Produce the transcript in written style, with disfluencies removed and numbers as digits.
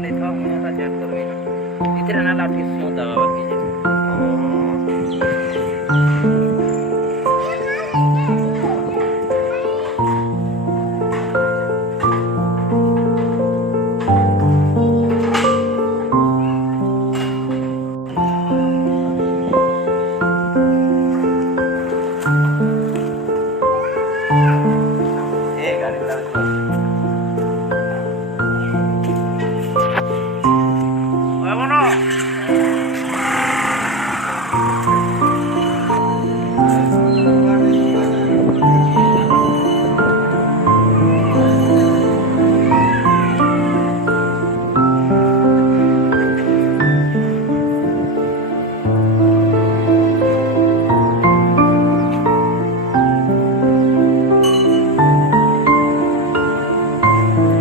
नहीं था मैं चेक कर इतने ना लाठी से होता है बाकी